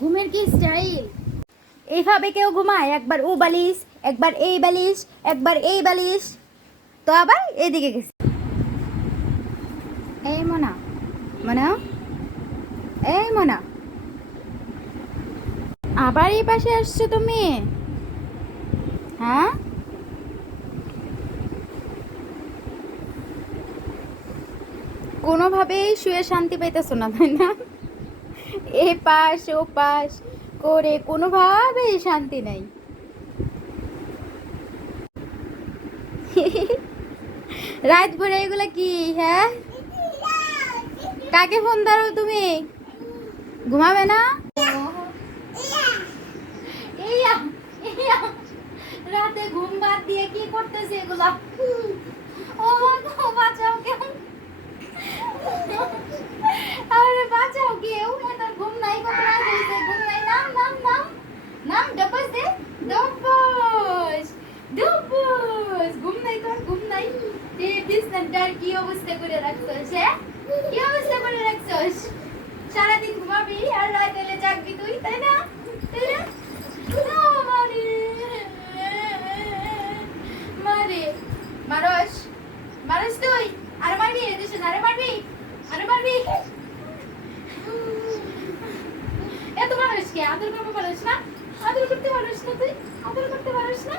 ঘুমের কি স্টাইল এইভাবে কেউ ঘুমায়? একবার ও বালিশ, একবার এই বালিশ, একবার এই বালিশ। তো আবার এইদিকে গেছে। এই মোনা, মনা, এই মোনা। আবার এই পাশে আসছো তুমি? হ্যাঁ? কোনোভাবেই শুয়ে শান্তি পাইতেছো না, তাই না? এ পাশ, ও পাশ করে কোনোভাবেই শান্তি নাই। রাত ভরে এগুলো কি হ্যাঁ? কাকে ফোন ধরো তুমি? ঘুমাবে না? রাতে ঘুম বাদ দিয়ে কি করতেছে এগুলা ও মা গো, বাঁচাও কেউ আরে বাঁচাও কেউ না তার ঘুম নাই কখন আগে হইছে, ঘুম নাই নাম নাম নাম নাম ডবাস দে ডবাস ডবাস ঘুম নাই তোর ঘুম নাই এ বিছনাটার কি অবস্থা করে রাখছস হ্যাঁ? কি অবস্থা করে রাখছস? সারাদিন ঘুমাবি আর রাত এলে জাগবি তুই, তাই না? মারে তুই? আরে আরে মারবি মারবি। এত মানুষ আদর করতে পারিস না? আদর করতে পারিস না তুই? আদর করতে পারিস না?